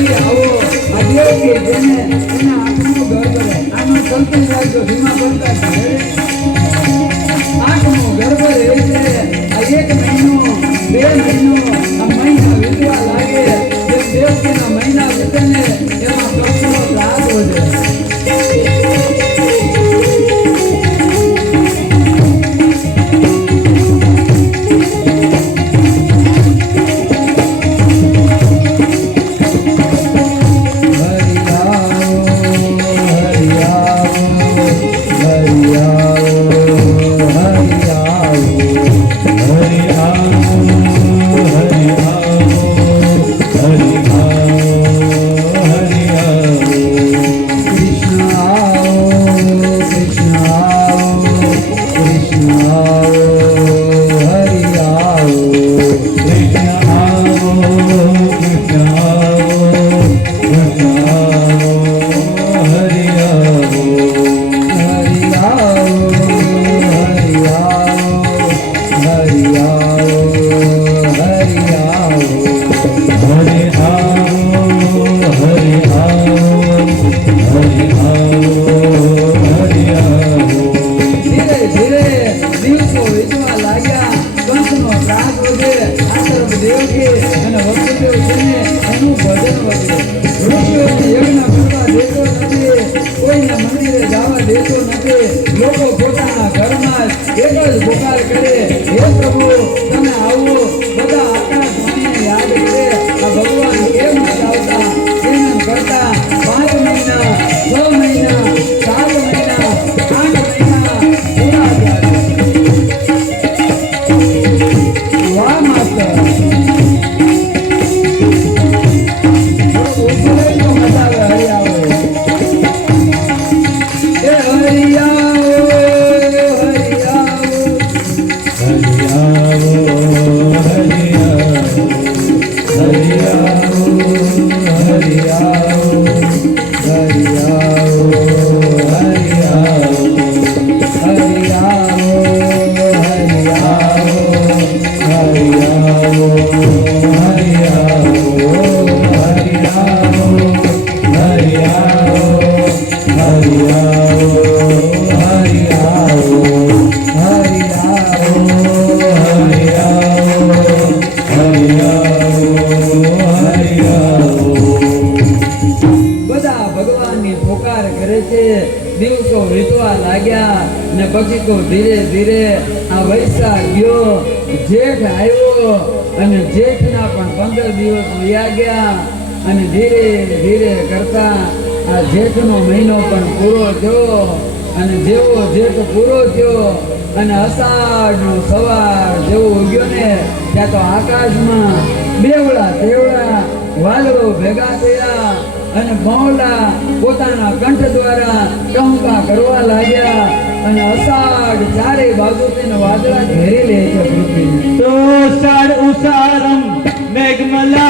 લઈ આવો અધ્યય કે જેને એના આંખનો ઘર કરે આમાં કલ્પન રાખજો ભીમા પડતા આંખનો ગરબડ એ છે એક મહિનો બે Enggak, Yeah. ભગવાનની પોકાર કરે છે. દિવસો વીતવા લાગ્યા ને તો ધીરે ધીરે આ વૈશાખ ગયો. જેઠ આવ્યો અને જેઠના પણ પંદર દિવસ વયા ગયા અને ધીરે ધીરે કરતા આ જેઠનો મહિનો પણ પૂરો થયો અને જેવો જેઠ પૂરો થયો અને અષાઢનો સવાર જેવો ઉગ્યો ને, ત્યાં તો આકાશમાં બેવડા તેવડા વાદળો ભેગા થયા. અને બહોળા પોતાના કંઠ દ્વારા ટંકા કરવા લાગ્યા અને અષાઢ ચારે બાજુથી વાદળા ઘેરી લે છે તો સાડ ઉષારમ મેઘમલારમ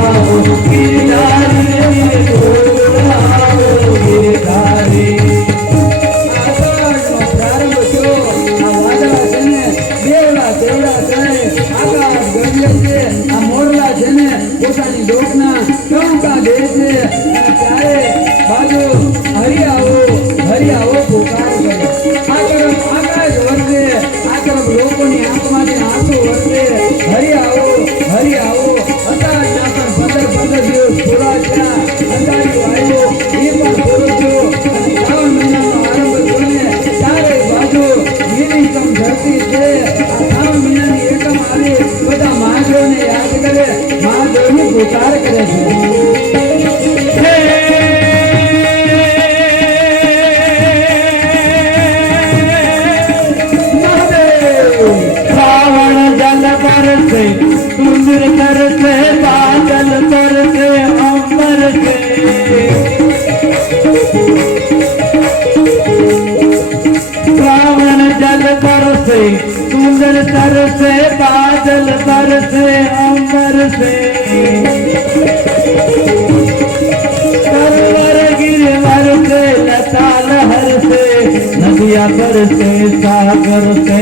सुंदर तर से, बादल तर से, अंबर से। नदिया पर से, सागर से।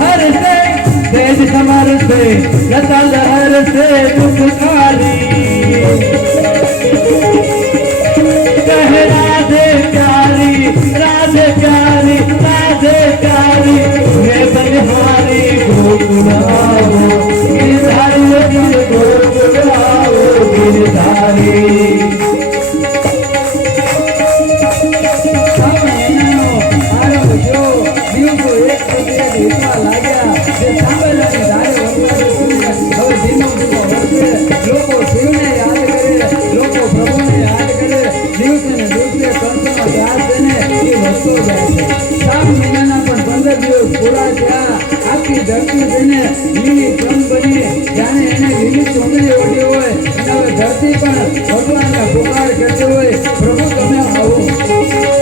हर से वेद समर से, लता लहर से, दुख દિવસ થયા આખી ધરતી તેને લીલી ચમ બની જાણે એને લીલી ઓઢી હોય. અને ધરતી પણ ભગવાનના પુકાર કરતી હોય. પ્રભુ, તમે આવો.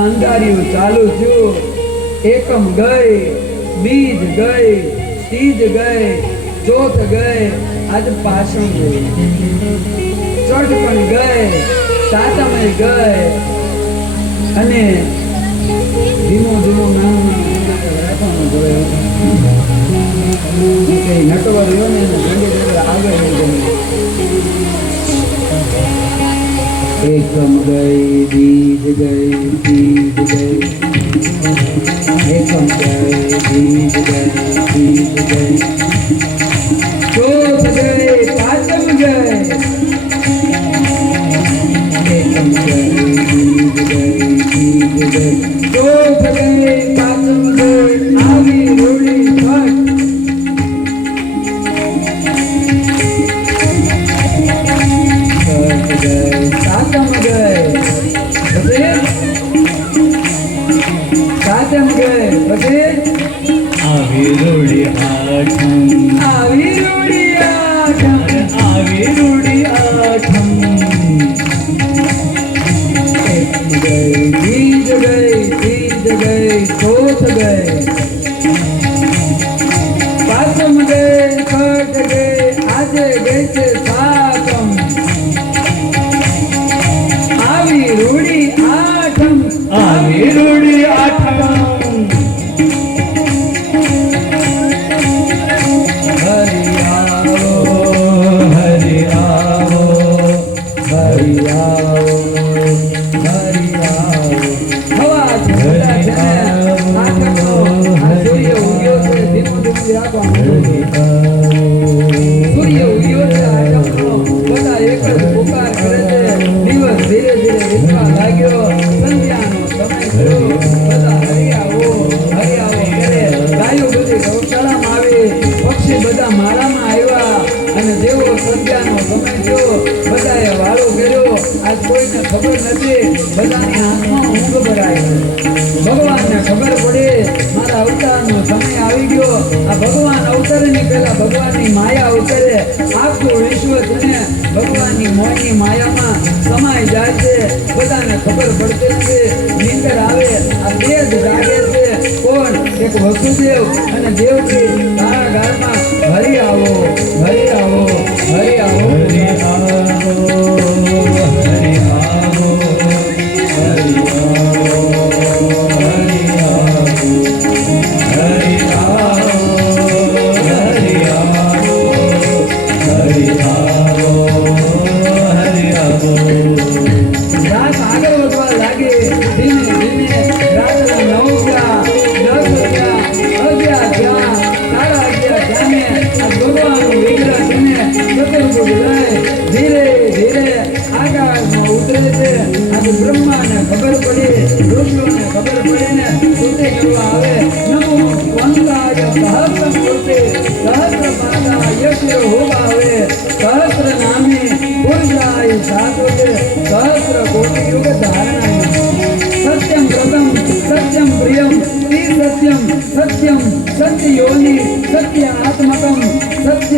અંધારિયું ચાલુ થયું. એકમ ગઈ, બીજ ગઈ, તીજ ગઈ, ચોથ ગઈ, આજ પાછળ ગઈ. ચઢ પણ ગઈ, સાતમે ગઈ. અને ધીમો ધીમો નાનો રાખવાનો જોયો નટવર રહ્યો ને આગળ નહીં ગમે એકમ ગઈ બીજ ગઈ બીજ ગઈ એકમ ગઈ બીજ ગઈ બીજ ગઈ ચોથ ગઈ પાંચમ ગઈ એકમ ગઈ બીજ ગઈ બીજ ગઈ પછી કે પછી? આવી રોડી આઠમ આવી પક્ષી બધા માળામાં આવ્યા અને જેવો સંધ્યાનો સમય થયો. બધાએ વાળો કર્યો. આજ કોઈને ખબર નથી. બધાની આંખમાં ઊંઘ ભરાય ભગવાનને ખબર પડે. મારા અવતારનો સમય આવી ગયો. આ ભગવાન અવતરની પહેલા ભગવાનની માયા અવતરે આખું વિશ્વ છે ને ભગવાનની મોહની માયામાં સમાઈ જાય છે. બધાને ખબર પડતી નથી. નીંદર આવે. આ બે જ જાગે છે. કોણ? એક વસુદેવ અને દેવજી તારા ગાળમાં હરી આવો હરી આવો હરી આવો.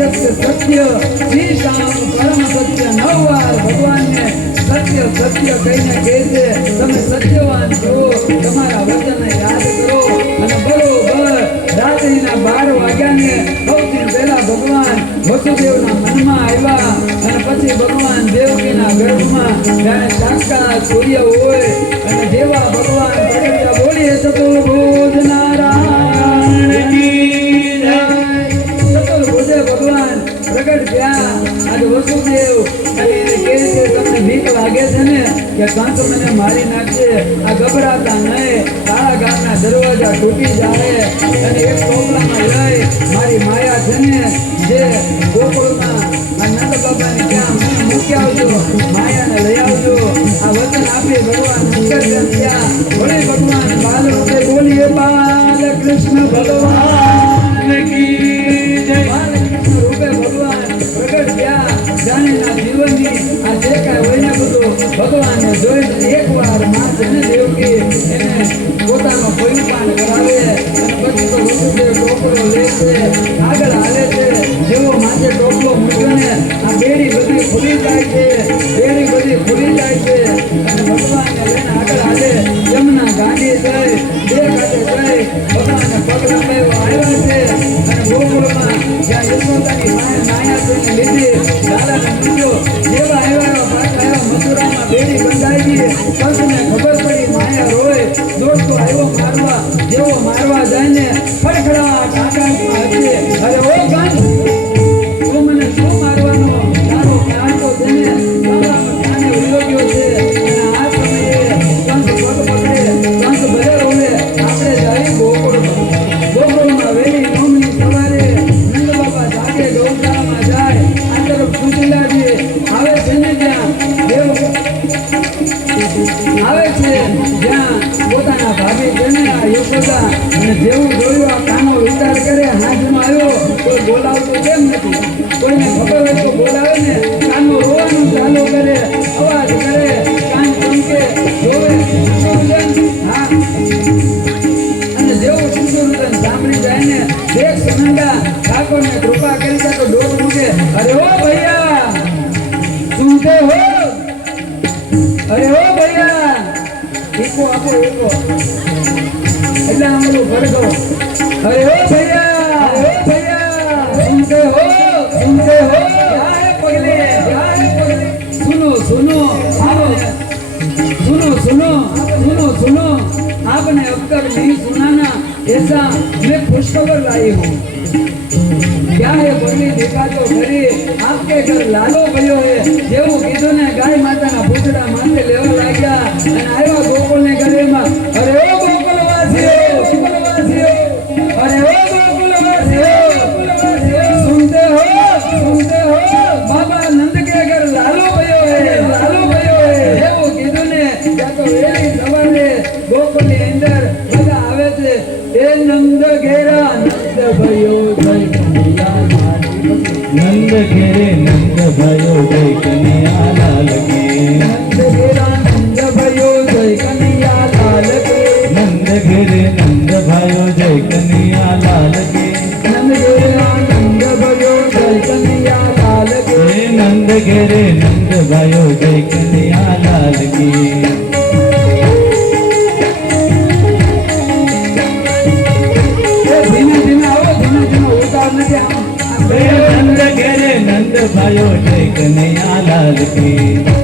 સત્ય સત્ય શ્રી શામ પરમ સત્ય નવ વાર ભગવાનને સત્ય સત્ય કહીને કહે છે તમે સત્યવાન છો, તમારા વચનને યાદ કરો અને બરોબર રાત્રિના બાર વાગ્યાને સૌથી પહેલા ભગવાન વસુદેવના મનમાં આવ્યા અને પછી ભગવાન દેવકીના ગર્ભમાં જાણે સાક્ષાત સૂર્ય હોય અને જેવા ભગવાન બોલીએ ચતુર્ભુજ નારાયણ લાગે છે ને કે કંસ મને મારી નાખશે આ ગભરાતા નહીં. તારા ગામના દરવાજા તૂટી જાય અને એક ટોપલામાં લઈ મારી માયા છે ને, જે ગોકુળમાં નંદ બાબાને ત્યાં મૂકી આવજો. માયાને લઈ આવજો. આ વચન આપી ભગવાન શંકર ત્યાં. વળી ભગવાન બાલ બોલીએ, બાલકૃષ્ણ ભગવાન. બધું ભગવાનને જોઈને એકવારમાં ને એને પોતાનો પરિપાન કરાવે. પછી ટોપલો લે છે, આગળ હાલે છે. જેવો માથે ટોપલો મૂક્યો ને આ બેડી બધી ખુલી જાય છે, બેરી બધી ખુલી જાય છે. અને ભગવાનને લઈને આગળ હાલે. જમના ગાંધી જાય, બે કાંઠે જાય. ભગવાનને પગ લંબાવ્યો આવ્યા છે. અને ગોકુળમાં જ્યાં યશોદાની માયા જોઈને લીધી એટલે આમ બધું ભરગો અરે ઓ ભૈયા અરે ઓ ભૈયા સુનતે હો સુનતે હો યાર પગલે યાર પગલે સુનો સુનો આવો સુનો સુનો સુનો સુનો आपने अब तक नहीं सुना ना ऐसा मैं पुष्पकर लाई हूँ क्या है बोली देखा तो खरी आपके घर लालो भयो है જેવું કીધું ને ગાય માતાના પૂતળા માથે લેવા લાગ્યા અને આવ્યા ગોકુળને ઘરેમાં અરે ઓ ગોકુળવાસીઓ નંદ ઘેરે નંદ ભયો જય કનૈયા લાલ भयो જય કનૈયા લાલ કે